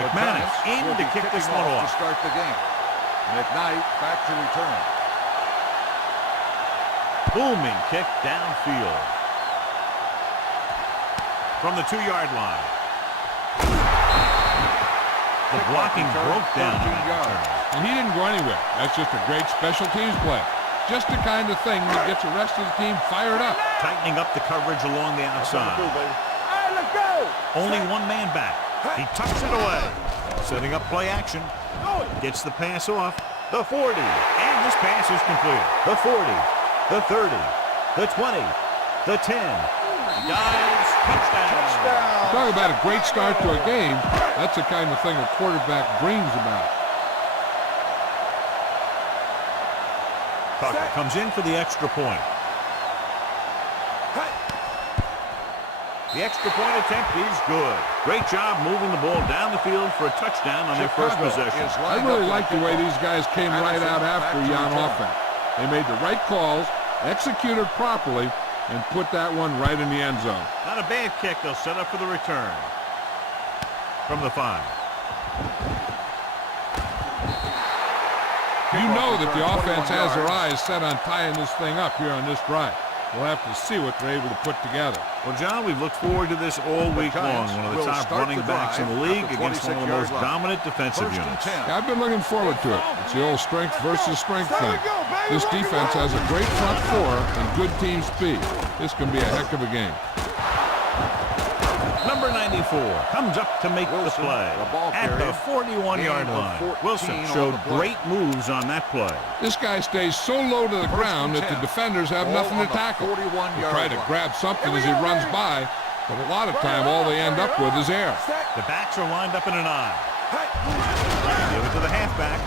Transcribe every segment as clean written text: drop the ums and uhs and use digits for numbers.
McManus in to kick this one off. To start the game. McKnight back to return. Booming kick downfield. From the 2-yard line. The blocking broke down. And he didn't go anywhere. That's just a great special teams play. Just the kind of thing that gets the rest of the team fired up. Tightening up the coverage along the outside. Only one man back. He tucks it away. Setting up play action. Gets the pass off. The 40. And this pass is completed. The 40. The 30. The 20. The 10. Dives. Touchdown. Talk about a great start to a game. That's the kind of thing a quarterback dreams about. Tucker comes in for the extra point. The extra point attempt is good. Great job moving the ball down the field for a touchdown on their first possession. I really like the way these guys came right out after Jan offense. They made the right calls, executed properly, and put that one right in the end zone. Not a bad kick. They'll set up for the return. From the 5. You know that the offense has their eyes set on tying this thing up here on this drive. We'll have to see what they're able to put together. Well, John, we've looked forward to this all week long. One of the top running backs in the league against one of the most dominant defensive units. Yeah, I've been looking forward to it. It's the old strength versus strength thing. This defense has a great front four and good team speed. This can be a heck of a game. Number 94 comes up to make the play at the 41-yard line. Wilson showed great moves on that play. This guy stays so low to the ground that the defenders have nothing to tackle. They try to grab something as he runs by, but a lot of time all they end up with is air. The backs are lined up in an I. Give it to the halfback.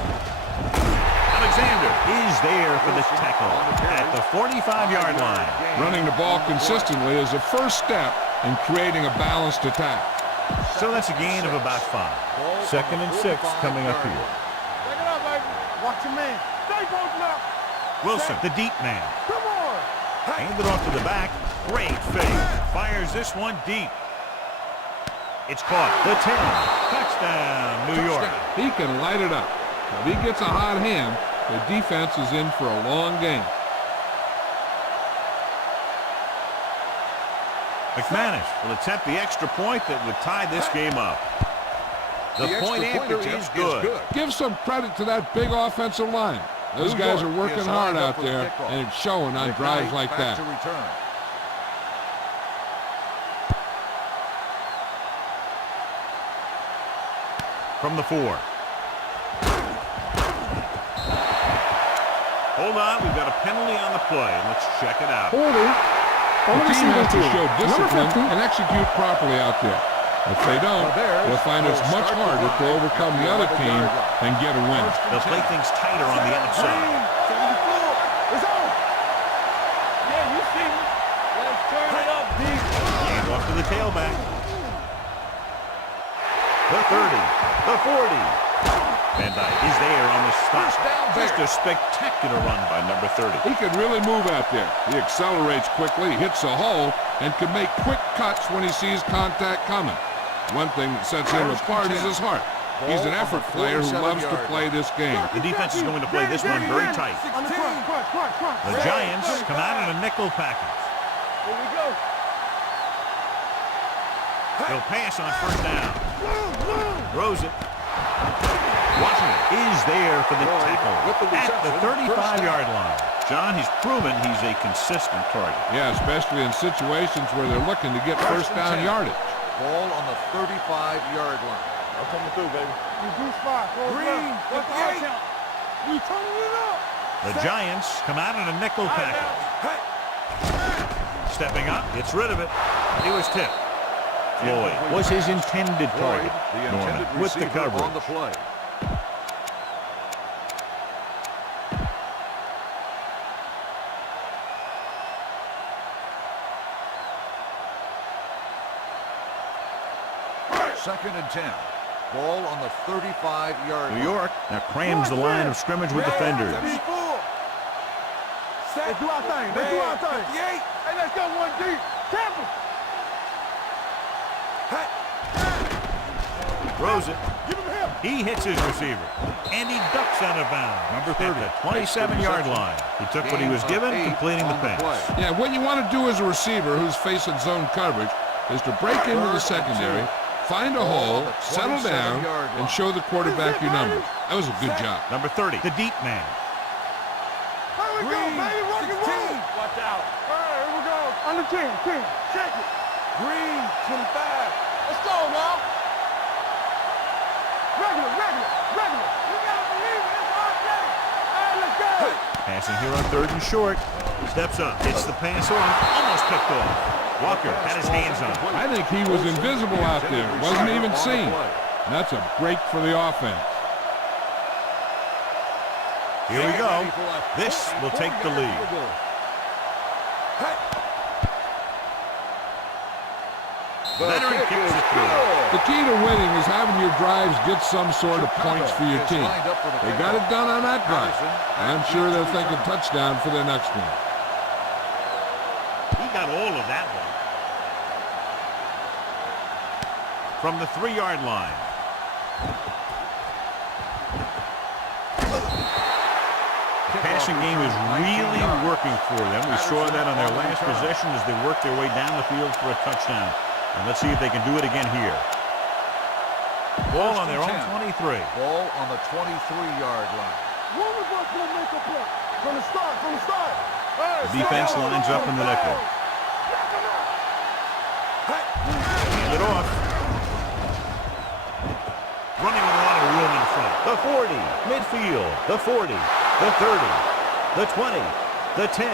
Alexander is there for the tackle at the 45-yard line. Running the ball consistently is the first step in creating a balanced attack. So that's a gain of about 5. 2nd and 6 coming up here. Take it up, baby. Watch your man. Stay both now. Wilson, the deep man. Come on. Hand it off to the back. Great fake. Fires this one deep. It's caught. The 10. Touchdown, New York. He can light it up. If he gets a hot hand, the defense is in for a long game. McManus will attempt the extra point that would tie this game up. The point after is good. Give some credit to that big offensive line. Those guys are working hard out there, and it's showing on drives like that. From the 4. Hold on, we've got a penalty on the play. Let's check it out. The team has to show discipline and execute properly out there. If they don't, they'll find it's much harder to overcome the other team and get a win. They'll play things tighter on the outside. 74. It's on. Yeah, you see me. Let's turn it up, D. Hand off to the tailback. The 30. The 40. Van Dyke is there on the stop. Just a spectacular run by number 30. He can really move out there. He accelerates quickly, hits a hole, and can make quick cuts when he sees contact coming. One thing that sets him apart is his heart. He's an effort player who loves to play this game. The defense is going to play this one very tight. The Giants come out in a nickel package. Here we go. He'll pass on 1st down. Throws it. Washington is there for the tackle at the 35-yard line. John, he's proven he's a consistent target. Yeah, especially in situations where they're looking to get 1st down yardage. Ball on the 35-yard line. I'm coming through, baby. You do spot. Green. What's the count? You turning it up. The Giants come out in a nickel package. Stepping up, gets rid of it. He was tipped. Floyd was his intended target. Norman with the coverage. On the play. Second and 10. Ball on the 35-yard line. New York now crams the line of scrimmage with defenders. Let's do our thing. Let's do our thing. Hey, let's go one deep. Tampa. Throws it. Give him him. He hits his receiver. And he ducks out of bounds. Number 30. At the 27-yard line. He took what he was given, completing the pass. Yeah, what you want to do as a receiver who's facing zone coverage is to break into the secondary, find a hole, settle down, and show the quarterback your numbers. That was a good job. Number 30, the deep man. Here we go, baby. Rock and roll. Watch out. All right, here we go. On the 10. Check it. Green, 25. Let's go now. Regular. You gotta believe it. It's our day. All right, let's go. Passing here on 3rd and short. Steps up, hits the pass off, almost picked off. Walker had his hands on it. I think he was invisible out there. Wasn't even seen. That's a break for the offense. Here we go. This will take the lead. Veteran kicks it through. The key to winning is having your drives get some sort of points for your team. They got it done on that drive. I'm sure they're thinking touchdown for their next one. He got all of that one. From the 3-yard line. The passing game is really working for them. We saw that on their last possession as they worked their way down the field for a touchdown. And let's see if they can do it again here. Ball on their own 23. Ball on the 23-yard line. One of us will make a play. From the start. Right, The defense lines up in the nickel. Hand it off. Running with a lot of room in front. The 40, midfield, the 40, the 30, the 20, the 10.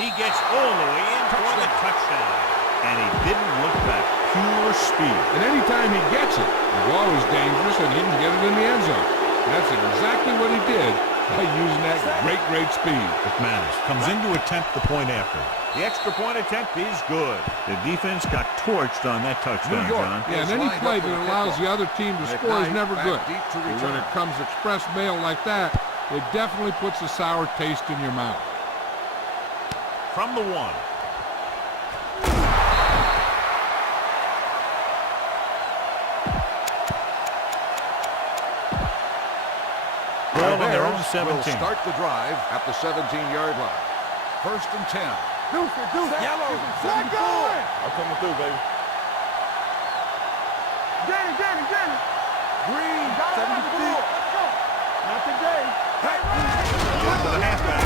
He gets all the way in for the touchdown. And he didn't look back. Pure speed. And anytime he gets it, the ball is dangerous and he can get it in the end zone. That's exactly what he did by using that great speed. McManus comes in to attempt the point after. The extra point attempt is good. The defense got torched on that touchdown, John. Yeah, and any play that allows the other team to score is never good. But when it comes express mail like that, it definitely puts a sour taste in your mouth. From the 1. Ball on their own 17. Will start the drive at the 17-yard line. 1st and 10. Deuce it. Yellow. Let go. I'm coming through, baby. Get it. Green, 74. Let's go. Not today. Get to the halfback.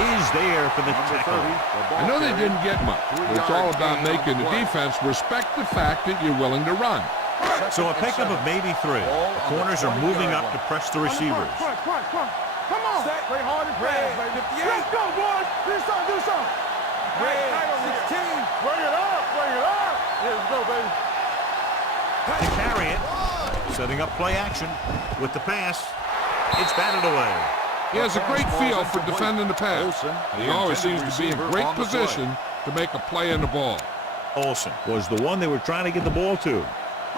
Is there for the tackle. I know they didn't get much, but it's all about making the defense respect the fact that you're willing to run. So a pickup of maybe 3. The corners are moving up to press the receivers. Come on. Play hard and fast, baby. Let's go, boys. Do something. Red, 16. Bring it up. Let's go, baby. To carry it. Setting up play action with the pass. It's batted away. He has a great feel for defending the pass. And he always seems to be in great position to make a play in the ball. Olsen was the one they were trying to get the ball to.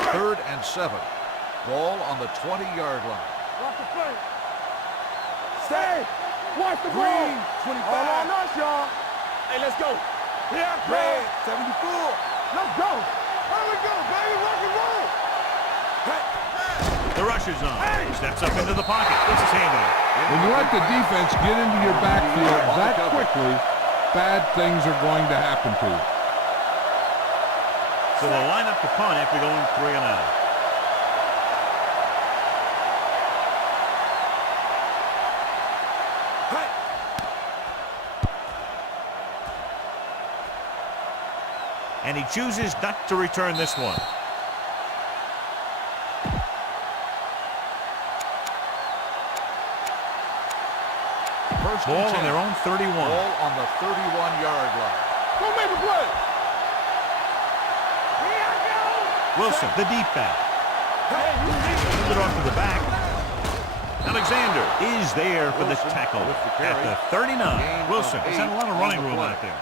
3rd and 7. Ball on the 20-yard line. Watch the play. Stay. Watch the ball. 25. All on us, y'all. Hey, let's go. Yeah, Red, 74. Let's go. Here we go, baby. Rock and roll. The rush is on. He steps up into the pocket. Gets his hand on it. When you let the defense get into your backfield that quickly, bad things are going to happen to you. So they'll line up to punt after going 3 and out. And he chooses not to return this one. Ball on their own 31. Ball on the 31-yard line. Who made the play? Wilson, the deep back. Sends it off to the back. Alexander is there for the tackle at the 39. Wilson has had a lot of running room out there.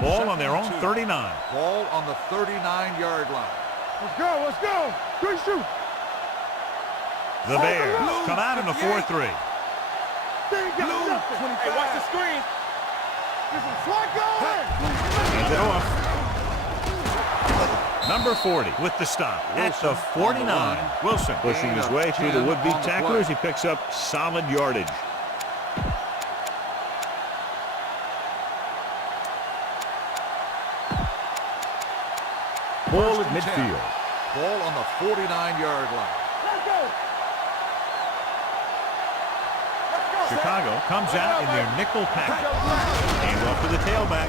Ball on their own 39. Ball on the 39-yard line. Let's go. Good shoot. The Bears come out in a 4-3. Hey, watch the screen. Hands it off. Number 40 with the stop at the 49. Wilson pushing his way through the would-be tacklers. He picks up solid yardage. Ball at midfield. Ball on the 49-yard line. Chicago comes out in their nickel package. Hand off to the tailback.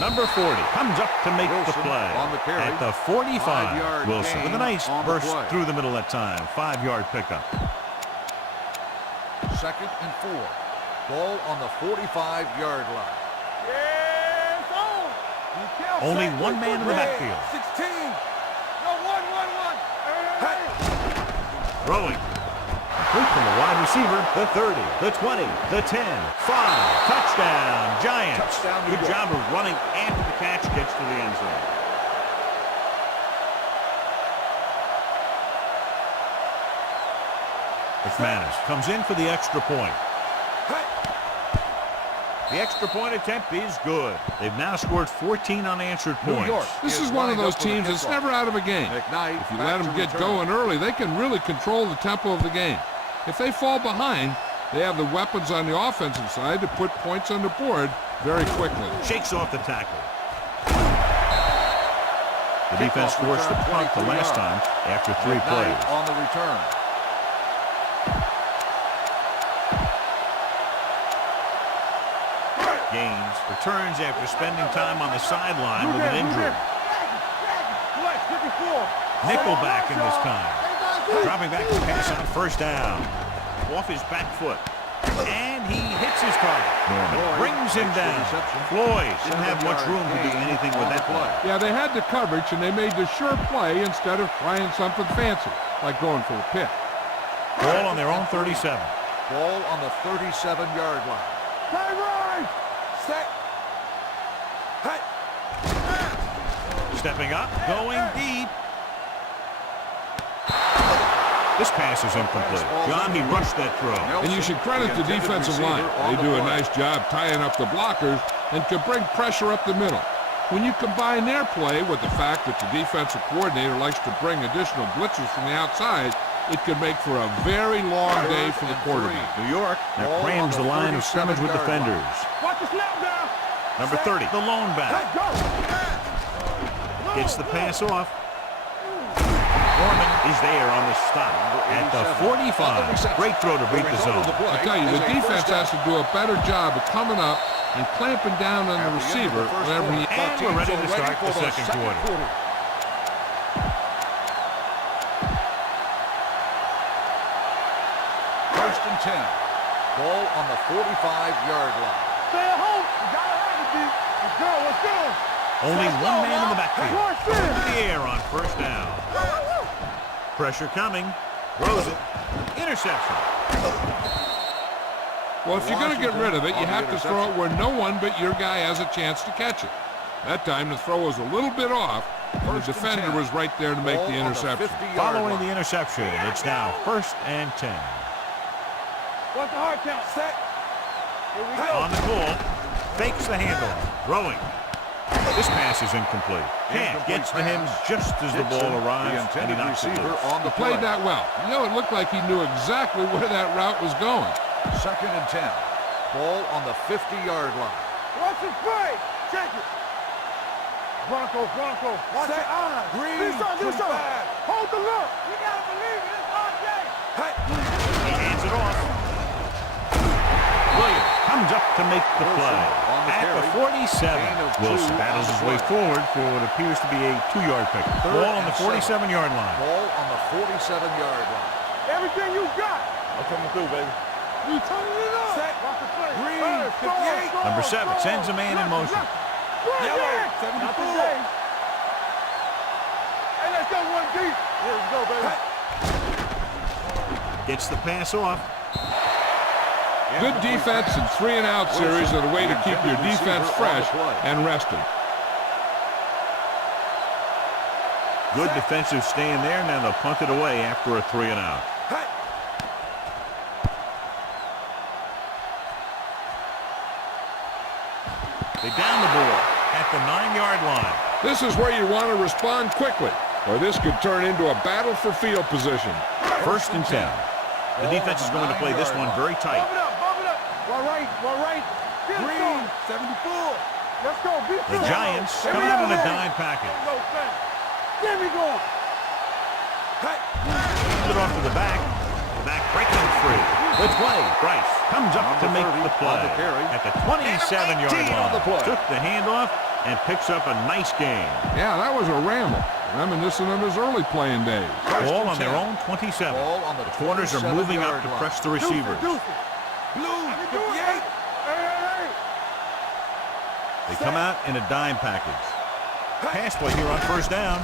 Number 40 comes up to make the play on the carry. at the 45. Wilson with a nice burst play. through the middle that time. 5-yard pickup. 2nd and 4. Ball on the 45-yard line. Only one man in the backfield. 16. No, 1. Throwing. Complete from the wide receiver. The 30, the 20, the 10, 5. Touchdown, Giants. Touchdown, New Good York. job of running after the catch gets to the end zone. McManus comes in for the extra point. The extra point attempt is good. They've now scored 14 unanswered points. This is one of those teams that's never out of a game. McKnight If you back let them to get return. going early, they can really control the tempo of the game. If they fall behind, they have the weapons on the offensive side to put points on the board very quickly. Shakes off the tackle. The defense forced the punt the last time after 3 McKnight plays. on the return. Gaines returns after spending time on the sideline with an injury. Nickelback in this time. Dropping back to pass on 1st down. Off his back foot. And he hits his target. Norman brings him down. Floyd didn't have much room to do anything with that play. Yeah, they had the coverage, and they made the sure play instead of trying something fancy, like going for a pick. Ball on their own 37. Ball on the 37-yard line. Stepping up, going deep. This pass is incomplete. John, he rushed that throw. And you should credit the defensive line. They do a nice job tying up the blockers and can bring pressure up the middle. When you combine their play with the fact that the defensive coordinator likes to bring additional blitzers from the outside, it could make for a very long day for the quarterback. New York now crams the line of scrimmage with defenders. Watch the snap down. Number 30, the lone back. Gets the pass off. Norman is there on the stop at the 45. Great throw to beat the zone. I tell you, the defense has to do a better job of coming up and clamping down on the receiver whenever he... And we're ready to start the second quarter. First and 10. Ball on the 45-yard line. Stay at home. You got it right, D. Let's go. Let's go. Only one man in the backfield. Over the air on 1st down. Pressure coming. Throws it. Interception. Well, if you're going to get rid of it, you have to throw it where no one but your guy has a chance to catch it. That time, the throw was a little bit off, and the defender was right there to make the interception. Following the interception, it's now 1st and 10. What's the hard count? Set. Here we go. On the call. Fakes the handoff. Throwing. This pass is incomplete. Can't gets to him just as the ball arrives, and he knocks it loose. on the He played that well. You know, it looked like he knew exactly where that route was going. 2nd and 10. Ball on the 50-yard line. Watch the play. Check it. Bronco. Watch your eyes. Green, Do something. Hold the look. You got to believe it. It's RJ. He hands it off. Williams comes up to make the play. At the 47. Wilson battles his way forward for what appears to be a 2-yard pick. Ball on the 47-yard line. Ball on the 47-yard line. Everything you got. I'm coming through, baby. You turning it up. Set. Watch the play. Green. 58. Number 7 sends a man in motion. Yellow. 74. Hey, let's go 1 deep. Here we go, baby. Gets the pass off. Good defense and 3-and-out series are the way to keep your defense fresh and rested. Good defensive stand there. Now they'll punt it away after a 3-and-out. They down the ball at the 9-yard line. This is where you want to respond quickly, or this could turn into a battle for field position. 1st and 10. The defense is going to play this one very tight. Bump it up, bump it up. One right. Green, 74. Let's go. The Giants come out in a dime package. There we go. Hand it off to the back. The back breaking free. The play. Bryce comes up to make the play at the 27-yard line. Took the handoff and picks up a nice gain. Yeah, that was a ramble, reminiscent of his early playing days. Ball on their own 27. The corners are moving up to press the receivers. Blue, 58. They come out in a dime package. Pass play here on 1st down.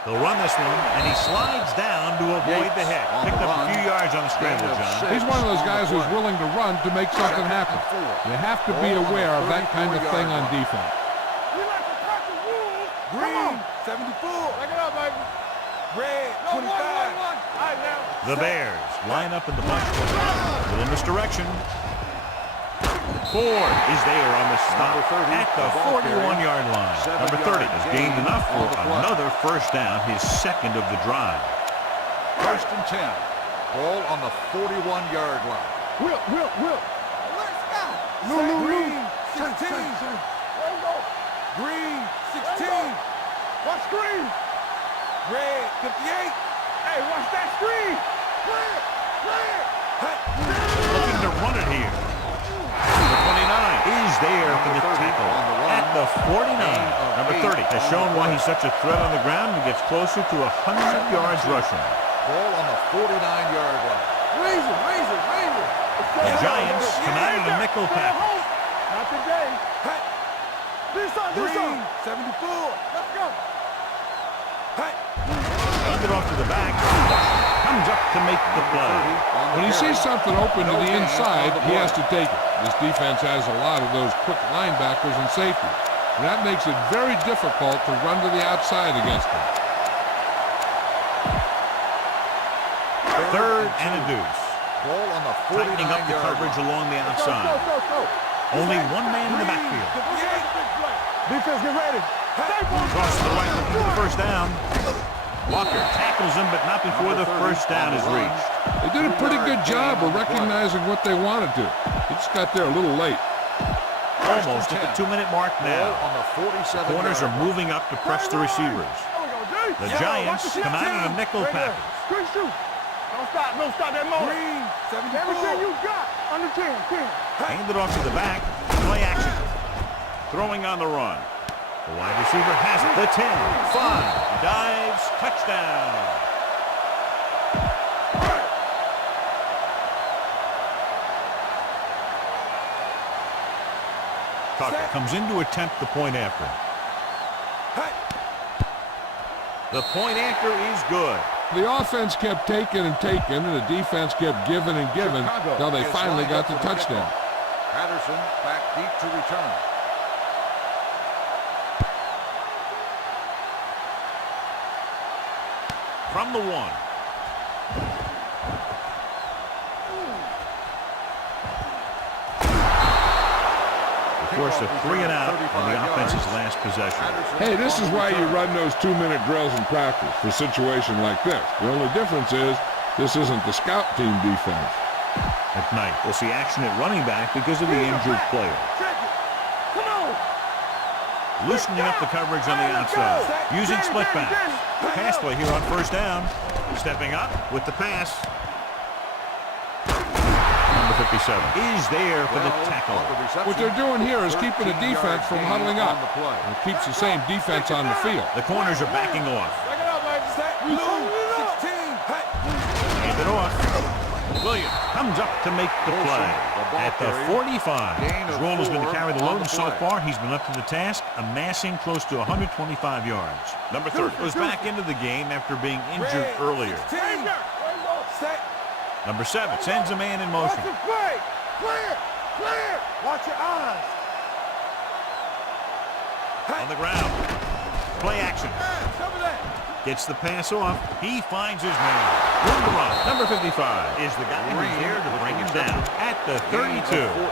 They'll run this one, and he slides down to avoid the hit. Picked up a few yards on the scramble, John. He's one of those guys who's willing to run to make something happen. You have to be aware of that kind of thing on defense. Green, 74. Back it up, baby. Red, 25. The Bears line up in the bunch within this direction. Ford is there on the stop at the 41-yard line. Number 30 has gained enough for another 1st down, his 2nd of the drive. 1st and 10. Ball on the 41-yard line. Will. Let's go. Green, 16. Green, 16. Watch screen. Red, 58. Hey, watch that screen. Clear. Looking to run it here. Number 29 is there for the tackle at the 49. Number 30 has shown why he's such a threat on the ground and gets closer to 100 yards rushing. Ball on the 49-yard line. Raise it. The Giants come out in a nickel package. Not today. Green, 74. Let's go. Hand it off to the back. Comes up to make the play. When he sees something open to the inside, he has to take it. This defense has a lot of those quick linebackers and safeties. And that makes it very difficult to run to the outside against them. 3rd and a deuce. Ball on the 49-yard line. Tightening up the coverage along the outside. Only one man in the backfield. Defense, get ready. Across to the right looking for the 1st down. Walker tackles him, but not before the 1st down is reached. They did a pretty good job of recognizing what they wanted to. He just got there a little late. Almost at the 2-minute mark now. The corners are moving up to press the receivers. The Giants come out in a nickel package. Don't stop that motor. Green, 74. Everything you got under 10. Hand it off to the back. Play action. Throwing on the run. The wide receiver has it. The 10, 5, dives, touchdown. Tucker comes in to attempt the point after. The point after is good. The offense kept taking and taking, and the defense kept giving and giving until they finally got the touchdown. Patterson back deep to return. From the 1. Of course, a 3 and out on the offense's last possession. Hey, this is why you run those 2-minute drills in practice for a situation like this. The only difference is this isn't the scout team defense. At night, we'll see action at running back because of the injured player. Loosening up the coverage on the outside. Using split backs. Pass play here on 1st down. Stepping up with the pass. Number 57 is there for the tackle. What they're doing here is keeping the defense from huddling up. And it keeps the same defense on the field. The corners are backing off. Hand it off. Williams comes up to make the play at the 45. His role has been to carry the load, and so far he's been up to the task, amassing close to 125 yards. Number 30 goes back into the game after being injured earlier. Number 7 sends a man in motion. Clear! Watch your eyes. On the ground. Play action. Gets the pass off. He finds his man. Room to run. Number 55 is the guy who's there to bring him down at the 32.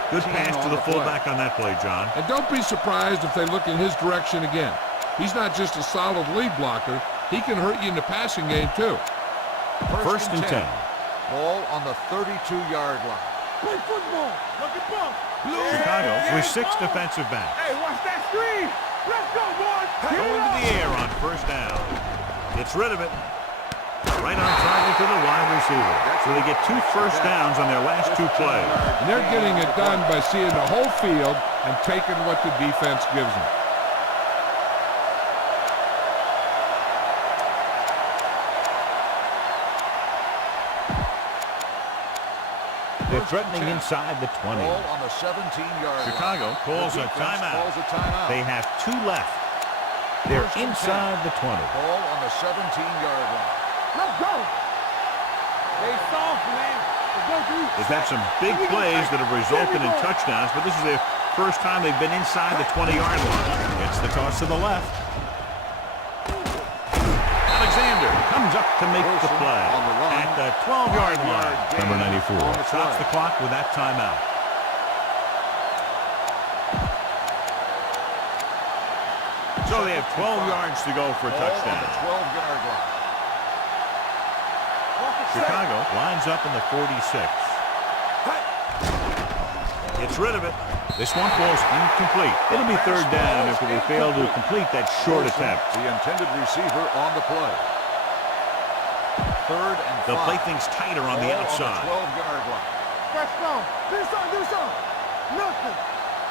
Good pass to the fullback on that play, John. And don't be surprised if they look in his direction again. He's not just a solid lead blocker. He can hurt you in the passing game, too. First and 10. Ball on the 32-yard line. Play football. Look at ball. Chicago with 6 defensive backs. Hey, watch that screen. Let's go, boys. Going to the air on first down. Gets rid of it. Right on target to the wide receiver. So they get 2 first downs on their last 2 plays. And they're getting it done by seeing the whole field and taking what the defense gives them. They're threatening inside the 20. Ball on the 17-yard line. Chicago calls a timeout. They have 2 left. They're inside the 20. Ball on the 17-yard line. Let's go. They soft, man. They've had some big plays that have resulted in touchdowns, but this is their first time they've been inside the 20-yard line. Gets the toss to the left. Alexander comes up to make the play at the 12-yard line. Number 94 stops the clock with that timeout. So they have 12 yards to go for a touchdown. 12-yard line. Chicago lines up in the 46. Gets rid of it. This one falls incomplete. It'll be third down if they fail to complete that short attempt. The intended receiver on the play. Third and 5. They'll play things tighter on the outside. 12-yard line. Fresh down. Do something. Nothing.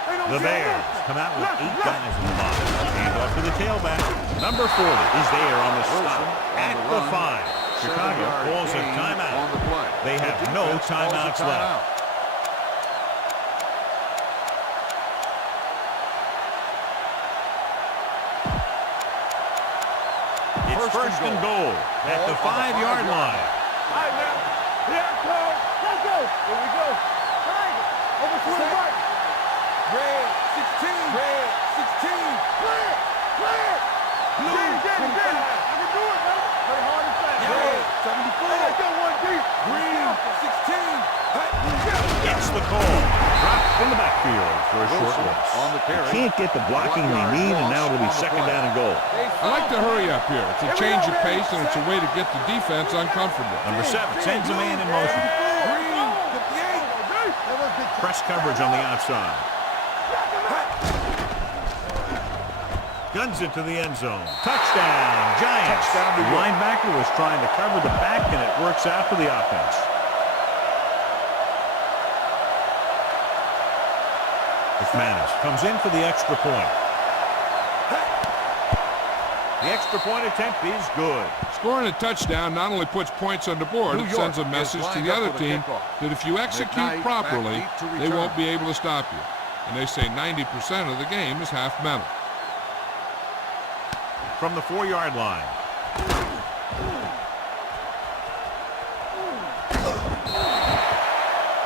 The Bears come out with 8 guys in the box. Hand off to the tailback. Number 40 is there on the stop at the 5. Chicago calls a timeout. On the play. They have no timeouts left. It's first and goal at the 5-yard line. All right, now. Here it comes. Let's go. Here we go. Triangle. Over to the right. Red 16. Red 16. Play it. Blue. Get it. I can do it, man. Play hard and fast. Red 74. Let's go, 1 deep. Green 16. Gets the call. Dropped in the backfield for a short loss. On the carry. Can't get the blocking they need, and now it'll be second down and goal. I like to hurry up here. It's a change of pace, and it's a way to get the defense uncomfortable. Number 7 sends a man in motion. Green 58. Press coverage on the outside. Guns it to the end zone. Touchdown, Giants. Touchdown, the linebacker was trying to cover the back, and it works out for the offense. McManus comes in for the extra point. The extra point attempt is good. Scoring a touchdown not only puts points on the board, it sends a message to the other team that if you execute properly, they won't be able to stop you. And they say 90% of the game is half mental. From the 4-yard line.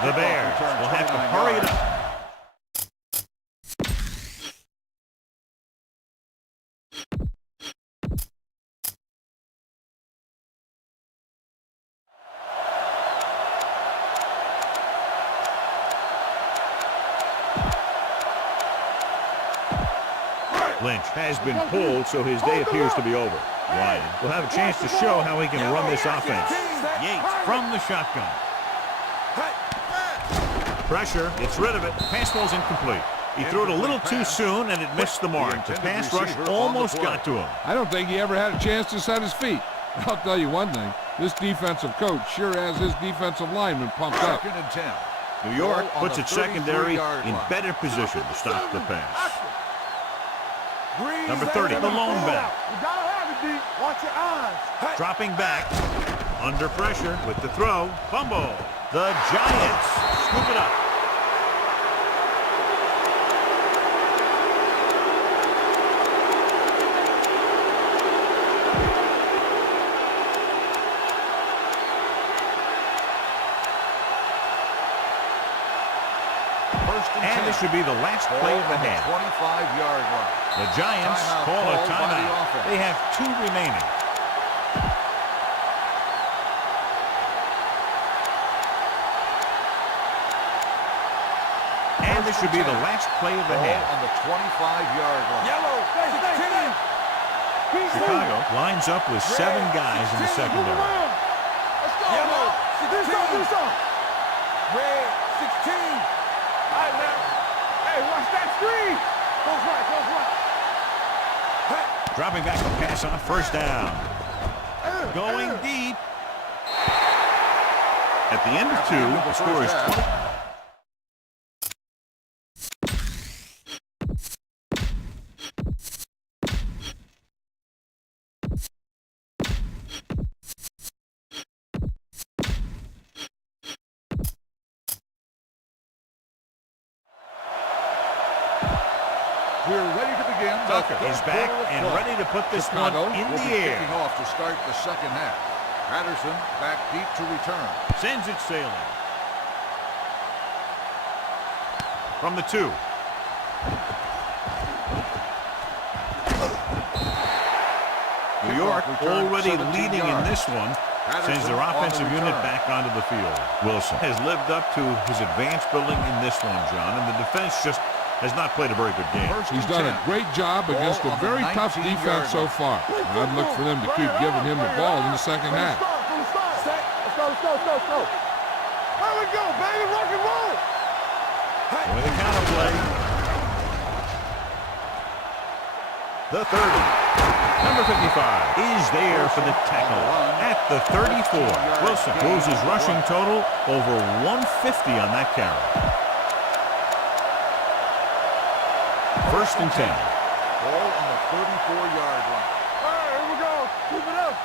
The Bears will have to hurry it up. Lynch has been pulled, so his day appears to be over. Ryan will have a chance to show how he can run this offense. Yates from the shotgun. Pressure, gets rid of it. Pass ball's incomplete. He threw it a little too soon, and it missed the mark. The pass rush almost got to him. I don't think he ever had a chance to set his feet. I'll tell you one thing. This defensive coach sure has his defensive lineman pumped up. Second and 10. New York puts its secondary in better position to stop the pass. Number 30, the lone back. You gotta have it, D. Watch your eyes. Dropping back. Under pressure with the throw. Fumble. The Giants scoop it up. And this should be the last play of the half. 25-yard line. The Giants call a timeout. They have 2 remaining. And this should be the last play of the Ball half. on the 25-yard line. Yellow. Chicago lines up with 7 guys in the secondary. Let's go. Yellow. 16. Red. 16. All right, now. Hey, watch that screen. Close right. Dropping back to pass on first down. Going deep. At the end of 2, the score is 20. We're ready to begin. Tucker is back and ready to put this one Chicago in will the be air. kicking off to start the second half. Patterson back deep to return. Sends it sailing. From the 2. New York already leading in this one. Sends their offensive unit back onto the field. Wilson has lived up to his advanced building in this one, John, and the defense just has not played a very good game. He's done a great job against a very tough defense so far. I'd look for them to keep giving him the ball in the second half. Let's go. Here we go, baby. Rock and roll. With a counter play. The 30. Number 55 is there for the tackle at the 34. Wilson moves his rushing total over 150 on that carry. First and 10. Ball on the 34-yard line. All right, here we go. Keep it up.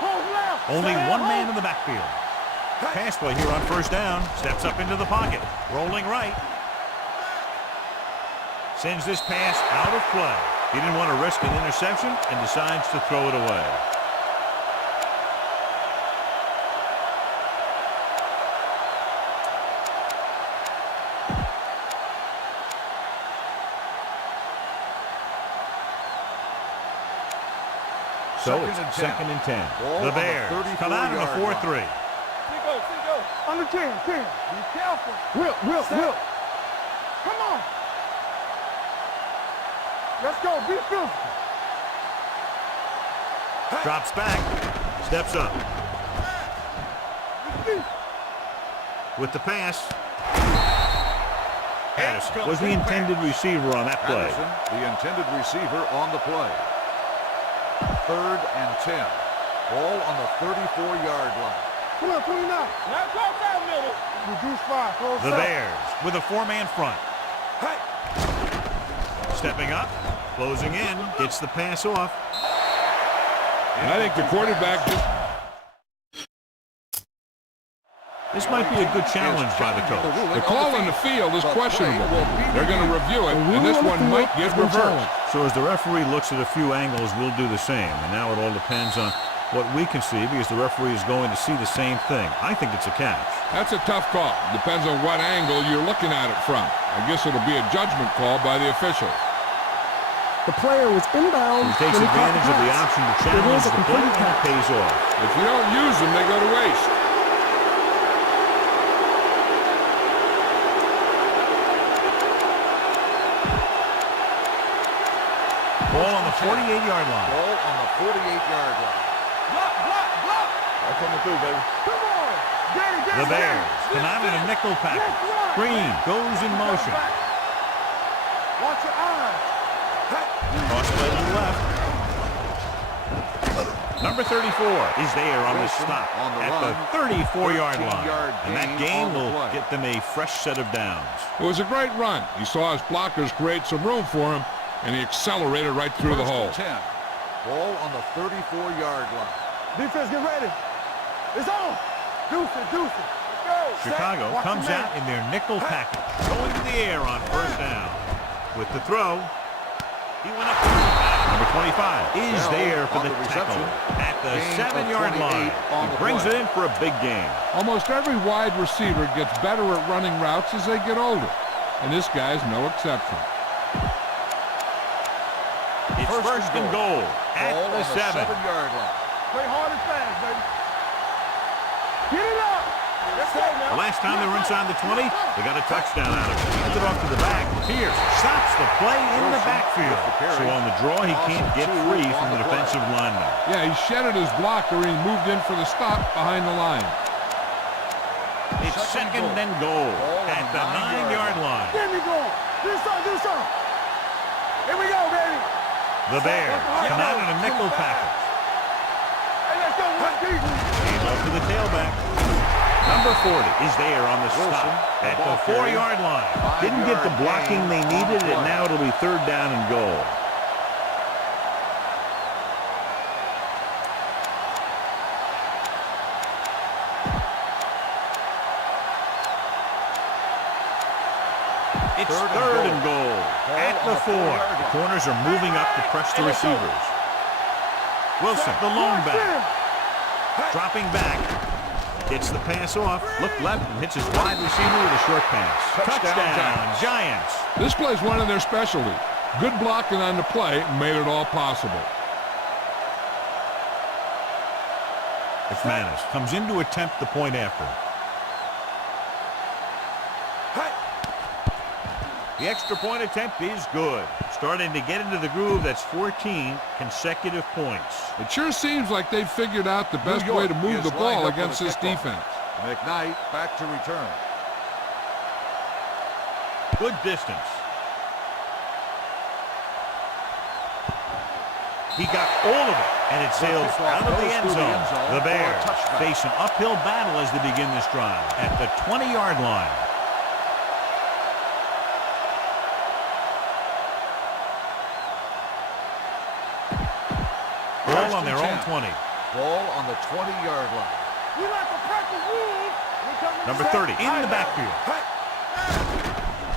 Close left. Only one man in the backfield. Pass play here on first down. Steps up into the pocket. Rolling right. Sends this pass out of play. He didn't want to risk an interception and decides to throw it away. So it's second and 10. The Bears come out in a 4-3. Go. On the 10. Be careful. Will. Come on. Let's go. Be physical. Drops back. Steps up. With the pass. Patterson was the intended receiver on that play. Patterson, the intended receiver on the play. Third and 10. Ball on the 34-yard line. Come on, 29. Now close out middle. Reduce 5. Close The up. Bears with a 4-man front. Hey. Stepping up. Closing in. Gets the pass off. And I think the quarterback just... This might be a good challenge by the coach. The call on the field is questionable. They're going to review it, and this one might get reversed. So as the referee looks at a few angles, we'll do the same. And now it all depends on what we can see because the referee is going to see the same thing. I think it's a catch. That's a tough call. Depends on what angle you're looking at it from. I guess it'll be a judgment call by the official. The player was inbounds. He takes advantage of the option to challenge the play, and it pays off. If you don't use them, they go to waste. Ball on the 48-yard line. Ball on the 48-yard line. Block. I'm coming through, baby. Come on. Get The Bears come out in a nickel package. Green goes in motion. Watch your eyes. Cross play to the left. Number 34 is there on the stop at the 34-yard line. And that gain will get them a fresh set of downs. It was a great run. He saw his blockers create some room for him, and he accelerated right through the hole. 10. Ball on the 34-yard line. Defense, get ready. It's on. Deuce it. Let's go. Chicago comes out in their nickel package, going to the air on first down. With the throw, he went up. Number 25 is there for the tackle at the 7-yard line. He brings it in for a big gain. Almost every wide receiver gets better at running routes as they get older, and this guy's no exception. It's first and goal at Ball the on 7. 7-yard line. Play hard and fast, baby. Get it up. The last time they were inside the 20, they got a touchdown out of it. Hands it off to the back. Pierce stops the play in the backfield. So on the draw, he can't get free from the defensive lineman. Yeah, he shedded his blocker and he moved in for the stop behind the line. It's second and goal at the 9-yard line. Get me going. Do something. Here we go, baby. The Bears come out in a nickel package. Hey, let's go. Hands off to the tailback. Number 40 is there on the stop at the 4-yard line. Didn't get the blocking they needed, and now it'll be third down and goal. It's third and goal at the 4. The corners are moving up to press the receivers. Wilson, the lone back, dropping back, gets the pass off, look left, and hits his wide receiver with a short pass. Touchdown, Giants. This play's one of their specialties. Good blocking on the play made it all possible. McManus comes in to attempt the point after. The extra point attempt is good. Starting to get into the groove. That's 14 consecutive points. It sure seems like they've figured out the best way to move the ball against this defense. McKnight back to return. Good distance. He got all of it, and it sails out of the end zone. The Bears face an uphill battle as they begin this drive at the 20-yard line. Ball on their own 20. Ball on the 20-yard line. We like to practice rules. Number 30 in the backfield.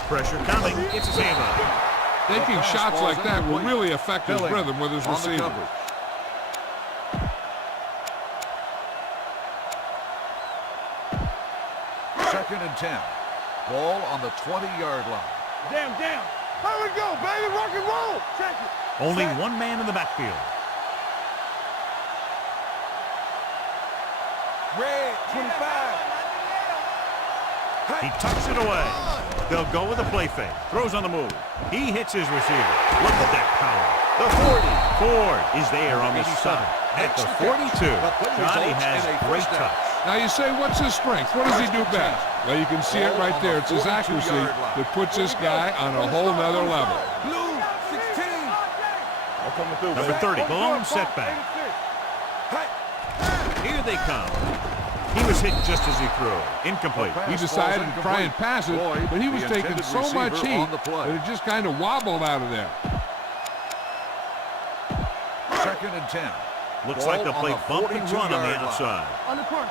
Pressure coming. It's a handoff. Taking shots like that will really affect his rhythm with his receiver. Second and 10. Ball on the 20-yard line. Damn. Here we go, baby. Rock and roll. Check it. Only one man in the backfield. Red, 25. He tucks it away. They'll go with a play fake. Throws on the move. He hits his receiver. Look at that power. The 40. Ford is there on the side. At the 42. Johnny has great touch. Now you say, what's his strength? What does he do best? Well, you can see it right there. It's his accuracy that puts this guy on a whole nother level. Blue, 16. Number 30, the lone setback. Here they come. He was hit just as he threw. Incomplete. He decided to try and pass it, but he was taking so much heat that it just kind of wobbled out of there. Second and 10. Looks like they'll play bump and run on the outside. On the crunch.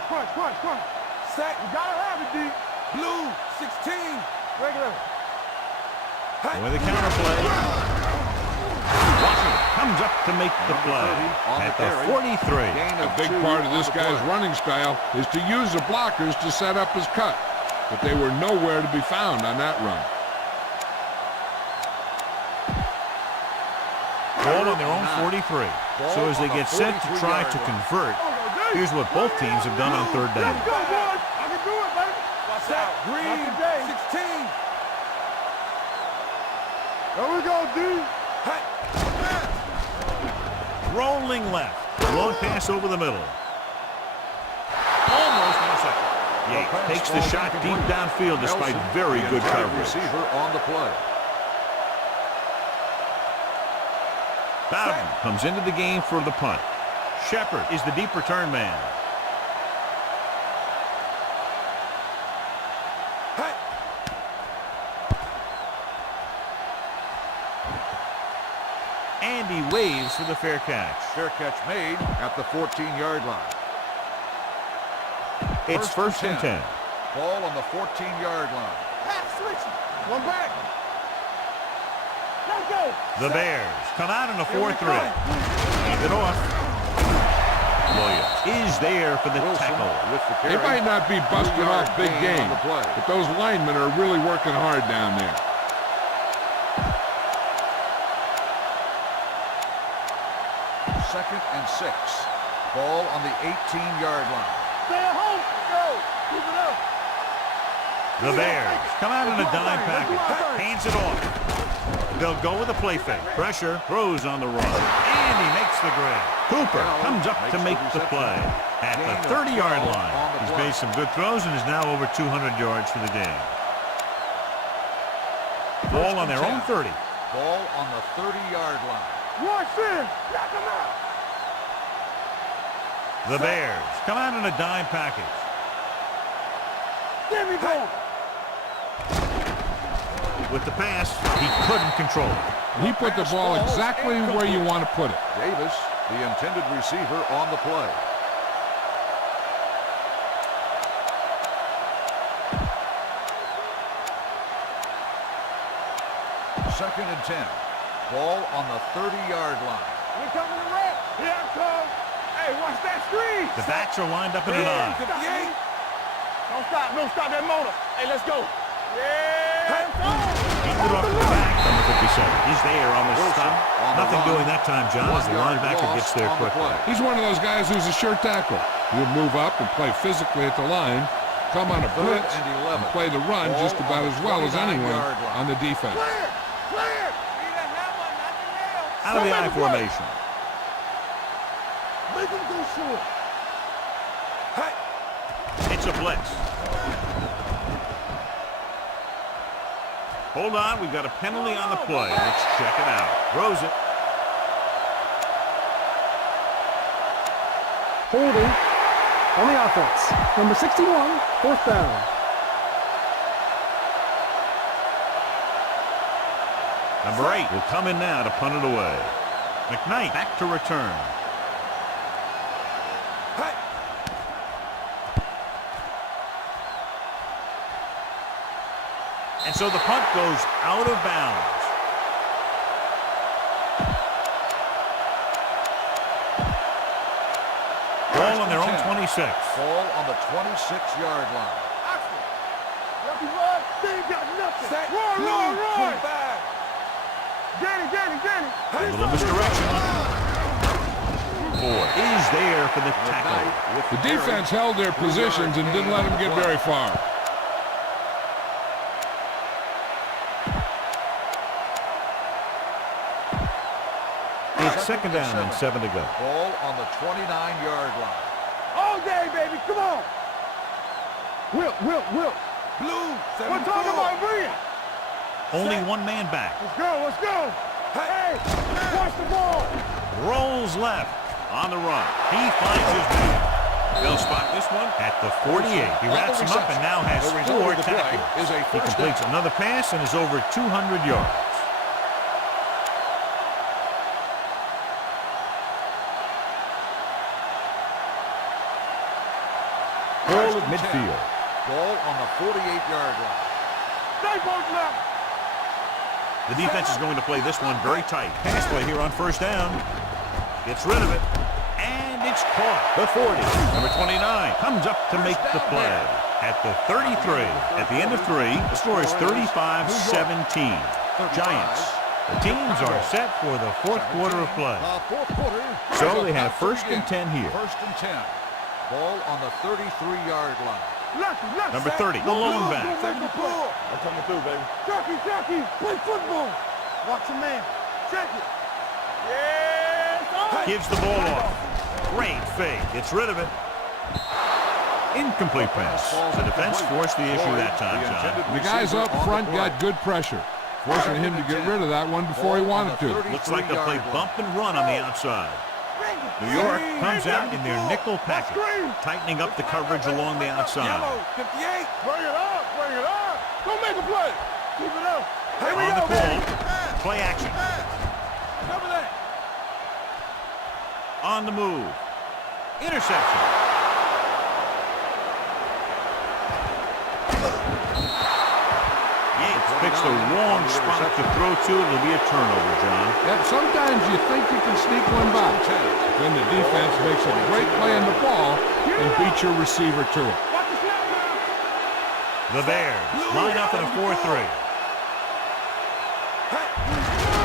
Sack, you gotta have it, D. Blue, 16. Regular. With the counterplay. Washington comes up to make the play at the 43. A big part of this guy's running style is to use the blockers to set up his cut, but they were nowhere to be found on that run. Ball on their own 43. So as they get set to try to convert, here's what both teams have done on third down. Let's go, boys. I can do it, baby. Watch out. Green, 16. There we go, D. Rolling left. Long pass over the middle. Almost intercepted. Yates takes the shot deep downfield despite very good coverage. Receiver on the play. Bowden comes into the game for the punt. Shepard is the deep return man. And he waves for the fair catch. Fair catch made at the 14-yard line. It's first and 10. Ball on the 14-yard line. Half switching. One back. Let's go. The Bears come out in a 4-3. Hand it off. Williams is there for the tackle. They might not be busting off big games, but those linemen are really working hard down there. Second and 6. Ball on the 18-yard line. Stay at home. Go. Keep it up. The Bears come out in a dime package. Hands it off. They'll go with a play fake. Pressure, throws on the run. And he makes the grab. Cooper comes up to make the play at the 30-yard line. He's made some good throws and is now over 200 yards for the game. Ball on their own 30. Ball on the 30-yard line. Watch this. Knock him out. The Bears come out in a dime package. There we go. With the pass, he couldn't control it. He put the ball exactly where you want to put it. Davis, the intended receiver, on the play. Second and 10. Ball on the 30-yard line. We coming to wreck. Here it comes. Hey, watch that screen. The backs are lined up in an eye. 58. Don't stop that motor. Hey, let's go. Yeah. He put off the back, number 57. He's there on the stop. Nothing doing that time, John, as the linebacker gets there quickly. He's one of those guys who's a sure tackle. He'll move up and play physically at the line, come on a blitz, and play the run just about as well as anyone on the defense. Clear. Need a hammer, not the nail. Out of the I formation. Make him go short. Hey. It's a blitz. Hold on, we've got a penalty on the play. Let's check it out. Throws it. Holding on the offense. Number 61, fourth down. Number 8 will come in now to punt it away. McKnight back to return. And so the punt goes out of bounds. Ball on their own 26. Ball on the 26-yard line. Lucky Bud, they ain't got nothing. Run. Danny. A little misdirection. Ford is there for the tackle. The defense held their positions and didn't let him get very far. It's second down and 7 to go. Ball on the 29-yard line. All day, baby. Come on. Whip. Blue. We're talking about Brian. Only one man back. Let's go. Hey, watch the ball. Rolls left on the run. He finds his man. They'll spot this one at the 48. He wraps him up and now has 4 tackles. He completes another pass and is over 200 yards. Ball at midfield. Ball on the 48-yard line. Stay both left. The defense is going to play this one very tight. Pass play here on first down. Gets rid of it. And it's caught. The 40. Number 29 comes up to make the play. At the 33. At the end of 3, the score is 35-17. Giants. The teams are set for the fourth quarter of play. So they have first and 10 here. First and 10. Ball on the 33-yard line. Number 30, the lone back. I'm coming through, baby. Jockey, play football. Watch your man. Check it. Yeah. Gives the ball off. Great fake. Gets rid of it. Incomplete pass. The defense forced the issue that time, John. The guys up front got good pressure, forcing him to get rid of that one before he wanted to. Looks like they'll play bump and run on the outside. New York comes out in their nickel package, tightening up the coverage along the outside. 58. Bring it up. Go make a play. Keep it up. Here we On go, the baby. call, play action. Cover that. On the move. Interception. Yates picks the wrong spot to throw to. It'll be a turnover, John. Yep, sometimes you think you can sneak one by. Then the defense makes a great play on the ball and beats your receiver to it. The Bears line up in a 4-3.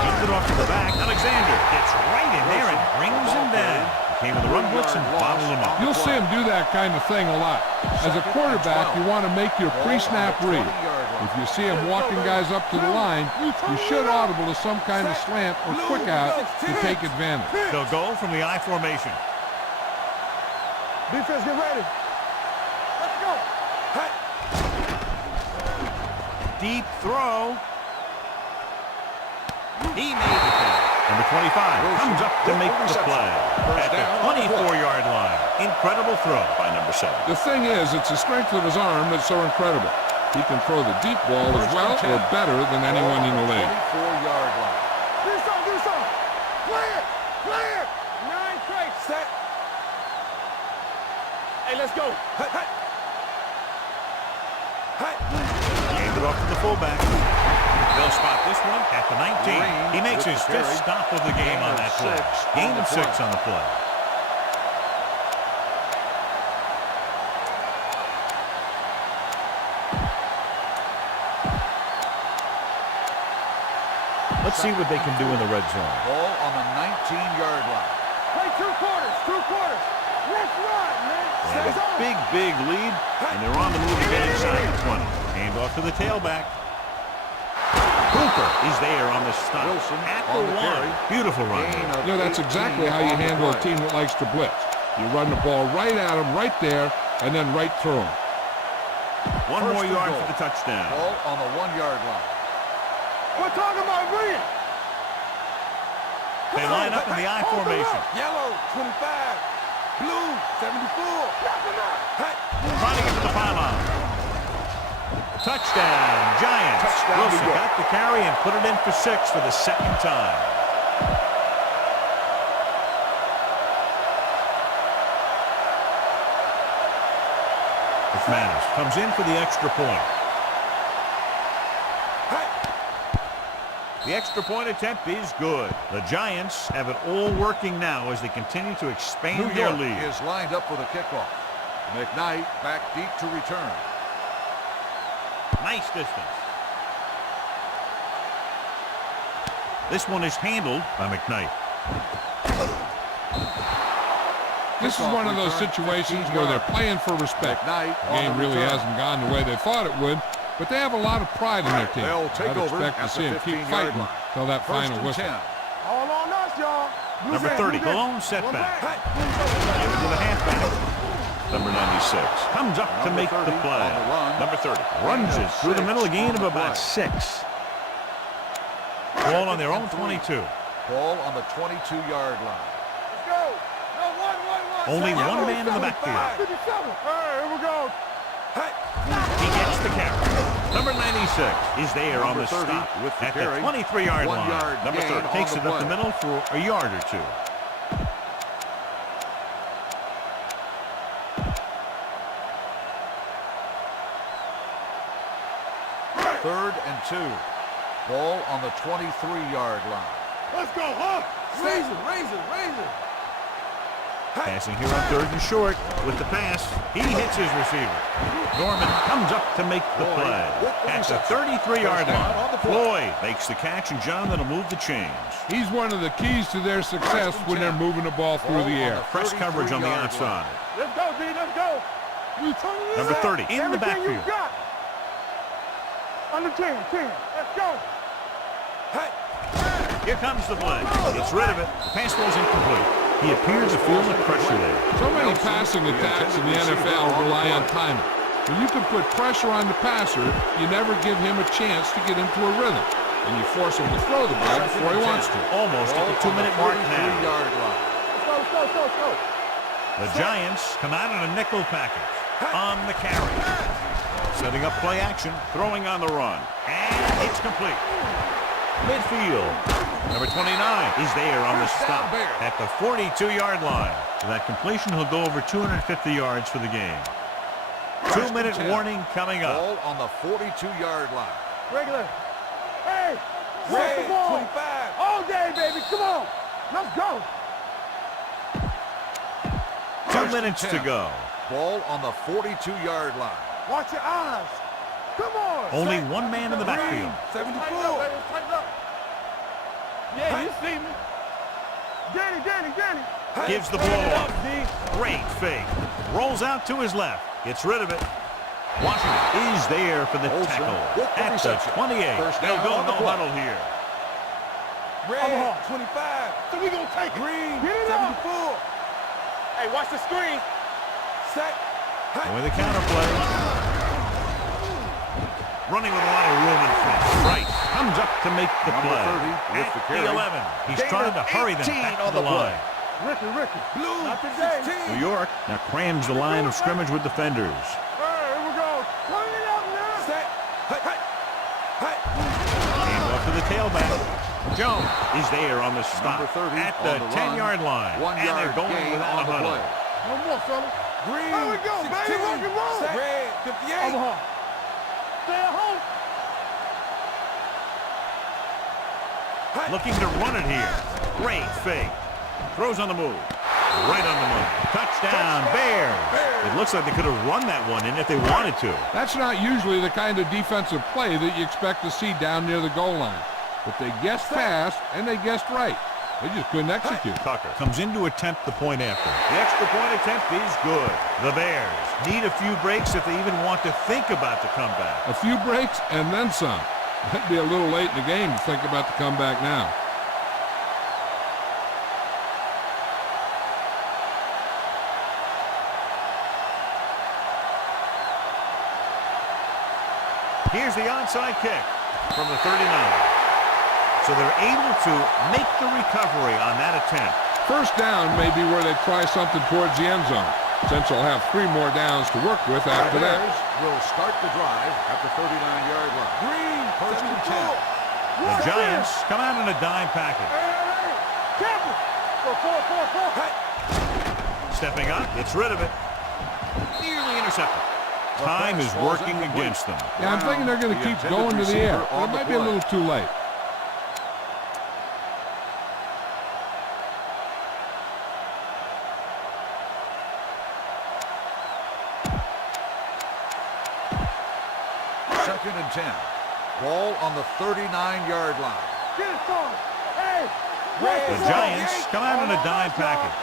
Keeps it off to the back. Alexander gets right in there and brings him down. Came in the run blitz and bottled him up. You'll see him do that kind of thing a lot. As a quarterback, you want to make your pre-snap read. If you see him walking guys up to the line, you should audible to some kind of slant or quick out to take advantage. They'll go from the I formation. Defense, get ready. Let's go. Hey. Deep throw. He made the catch. Number 25 comes up to make the play at the 24-yard line. Incredible throw by number 7. The thing is, it's the strength of his arm that's so incredible. He can throw the deep ball as well or better than anyone in the league. 24-yard line. Do something. Play it. 9 straight. Set. Hey, let's go. Hey. Gave it off to the fullback. They'll spot this one at the 19. He makes his 5th stop of the game on that play. Gain of 6 on the play. Let's see what they can do in the red zone. Ball on the 19-yard line. Play 2 quarters. Let's run, man. They have a big lead, and they're on the move again inside the 20. Hand off to the tailback. Cooper is there on the stop. Wilson at on the the 1. carry. Beautiful run. You know, that's exactly how you handle a team that likes to blitz. You run the ball right at them, right there, and then right through them. One more yard for the touchdown. Ball on the 1-yard line. We're talking about green. They line up in the I formation. Yellow, 25. Blue, 74. Hey. Trying to get to the pylon. Touchdown, Giants. Wilson got the carry and put it in for 6 for the 2nd time. McManus comes in for the extra point. The extra point attempt is good. The Giants have it all working now as they continue to expand New their York lead. is lined up for the kickoff. McKnight back deep to return. Nice distance. This one is handled by McKnight. This is one of those situations where they're playing for respect. The game really hasn't gone the way they thought it would, but they have a lot of pride in their team. They'll take I'd over expect to at see the them keep 15-yard fighting line. till that final whistle. 10. All on us, y'all. Number 30, the lone setback. Give it to the halfback. Number 96 comes up to make the play. Number 30 runs it through the middle, a gain of about 6. Ball on their own 22. Ball on the 22-yard line. Let's go. No, 1. Only one man in the backfield. 57. Here we go. He gets the carry. Number 96 is there on the stop with the at carry. the 23-yard 1 line. yard Number gain 30 on takes the it up the play. middle for a yard or 2. Third and 2. Ball on the 23-yard line. Let's go, huh? Raise it. Passing here on 3rd and short with the pass. He hits his receiver. Norman comes up to make the play at the 33-yard line. Floyd makes the catch, and John, that'll move the chains. He's one of the keys to their success when they're moving the ball through the air. Press coverage on the outside. Let's go, D. Let's go. Number 30 in the backfield. You got. Under 10. Let's go. Hey. Here comes the play. Gets rid of it. The pass ball's incomplete. He appears to feel the pressure there. So many passing attacks in the NFL rely on timing. When you can put pressure on the passer, you never give him a chance to get into a rhythm. And you force him to throw the ball before he wants to. Almost at the 2-minute mark now. Let's go. The Giants come out in a nickel package on the carry. Setting up play action, throwing on the run. And it's complete. Midfield. Number 29 is there on the stop at the 42-yard line. With that completion, he'll go over 250 yards for the game. 2-minute warning coming up. Ball on the 42-yard line. Regular. Hey. Watch the ball. 25. All day, baby. Come on. Let's go. 2 minutes to go. Ball on the 42-yard line. Watch your eyes. Come on. Only one man in the backfield. 74. Tighten up. Yeah, you see me. Danny. Gives the ball off. Great fake. Rolls out to his left. Gets rid of it. Washington is there for the tackle at the 28. They'll go no huddle here. Red, 25. So we gonna take it. Green, 74. Hey, watch the screen. Set. And with a counterplay. Running with a lot of room in front. Right. Comes up to make the Number play. 30 with the At carry. the 11. He's trying to hurry them back to the line. Ricky. Blue, not today. 16. New York now crams the line of scrimmage with defenders. Here we go. Turn it up now. Set. Hand off to the tailback. Jones is there on the stop Number 30 at the on the 10-yard run. line. 1 And they're yard going gain without on a the huddle. play. No more, fella. Green. Here we go, 16. Baby. Rock and roll. Set. Red, 58. Omaha. Stay at home. Looking to run it here. Great fake. Throws on the move. Right on the move. Touchdown, Bears. It looks like they could have run that one in if they wanted to. That's not usually the kind of defensive play that you expect to see down near the goal line. But they guessed fast, and they guessed right. They just couldn't execute. Tucker comes in to attempt the point after. The extra point attempt is good. The Bears need a few breaks if they even want to think about the comeback. A few breaks and then some. That'd be a little late in the game to think about the comeback now. Here's the onside kick from the 39. So they're able to make the recovery on that attempt. First down may be where they try something towards the end zone, since they'll have 3 more downs to work with after The that. Bears will start the drive at the 39-yard line. Green, First and 10. The Giants come out in a dime package. Careful. Four. Stepping up, gets rid of it. Nearly intercepted. Time is working against them. Yeah, I'm thinking they're going to keep going to the air, but it might be a little too late. Second and 10. Ball on the 39-yard line. Get it started. Hey. The Giants come out in a dime package.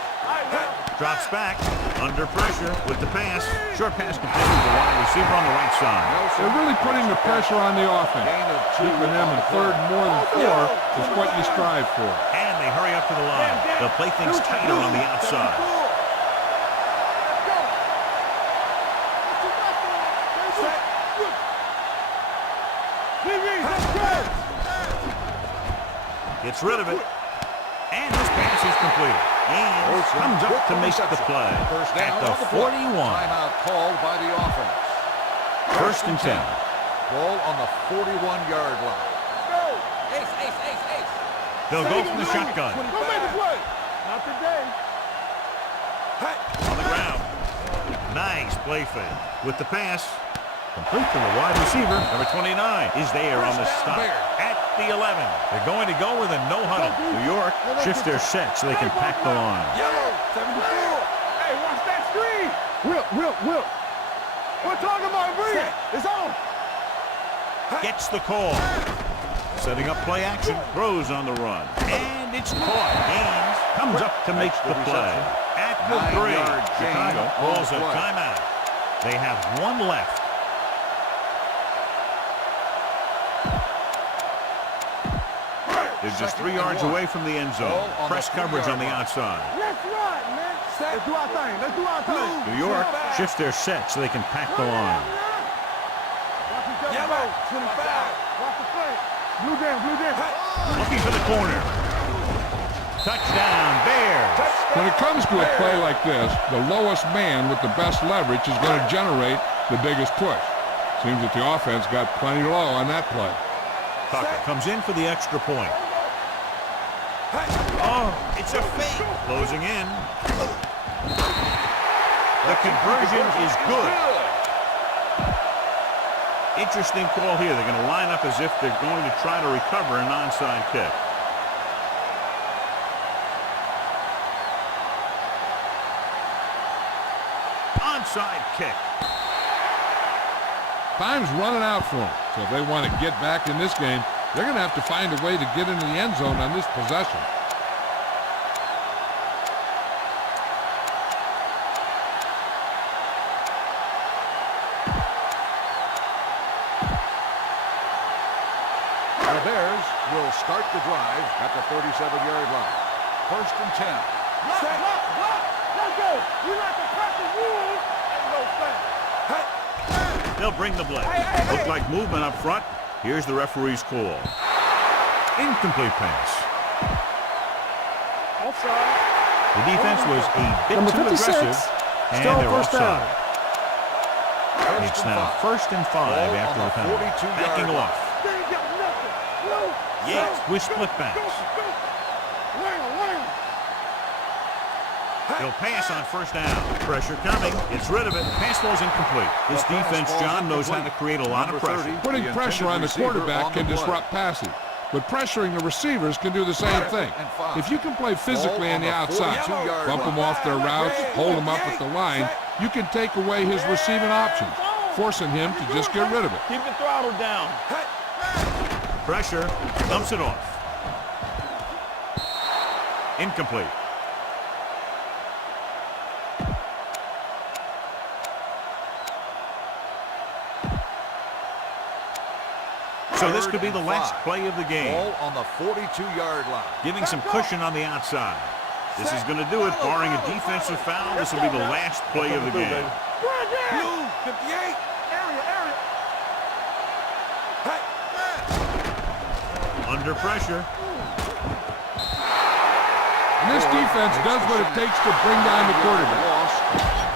Drops back, under pressure with the pass. Short pass completed to the wide receiver on the right side. They're really putting the pressure on the offense. Gain of 2 Keeping them in third more than 4 is what you strive for. And they hurry up to the line. They'll play things tighter on the outside. Gets rid of it. And this pass is completed. And comes up to make the play First down at the on the play. 41. Timeout called by the offense. First and 10. Ball on the 41-yard line. They'll go from the shotgun. Go make the play. Not today. On the ground. Nice play fake. With the pass, complete to the wide receiver. Number 29 is there on the stop at the 11. They're going to go with a no huddle. New York shifts their set so they can pack the line. Yellow, 74. Hey, watch that screen. Will. We're talking about Bree. It's on. Gets the call. Setting up play action. Throws on the run. And it's caught. Gaines comes up to make the play. At the 3. Chicago calls a timeout. They have 1 left. They're just 3 yards away from the end zone. Press coverage on the outside. Let's run, man. Let's do our thing. New York shifts their set so they can pack the line. Yellow, 25. Watch the play. Blue down. Looking for the corner. Touchdown, Bears. When it comes to a play like this, the lowest man with the best leverage is going to generate the biggest push. Seems that the offense got plenty low on that play. Tucker comes in for the extra point. Oh, it's a fake. Closing in. The conversion is good. Interesting call here. They're going to line up as if they're going to try to recover an onside kick. Onside kick. Time's running out for them, so if they want to get back in this game, they're going to have to find a way to get into the end zone on this possession. The Bears will start the drive at the 37-yard line. 1st and 10. Block. Let's go. You like to press the rules and no fans. They'll bring the blitz. Looked like movement up front. Here's the referee's call. Incomplete pass. Offside. The defense was a bit Number too 56. aggressive, and Still they're first down. offside. It's now 1st and 5 Ball after on the penalty. 42-yard Backing line. off. They ain't got nothing. No. Yates with split backs. Wham. He'll pass on 1st down. Pressure coming. Gets rid of it. Pass ball's incomplete. This The pass defense, ball's John, knows how to incomplete. create a lot of Number pressure. 30, Putting the pressure on the intended receiver quarterback on can the play. disrupt passing, but pressuring the receivers can do the same thing. And 5. If you can play physically Ball on the on the outside, 42-yard bump them line. off their routes, hold them up at the line, you can take away his receiving options, forcing him to just get rid of it. Keep the throttle down. Pressure. Dumps it off. Incomplete. So this could be the last play of the game. Ball on the 42-yard line. Giving some cushion on the outside. This is going to do it. Barring a defensive foul, this will be the last play of the game. Blue 58. Area. Under pressure. And this defense does what it takes to bring down the quarterback. Loss.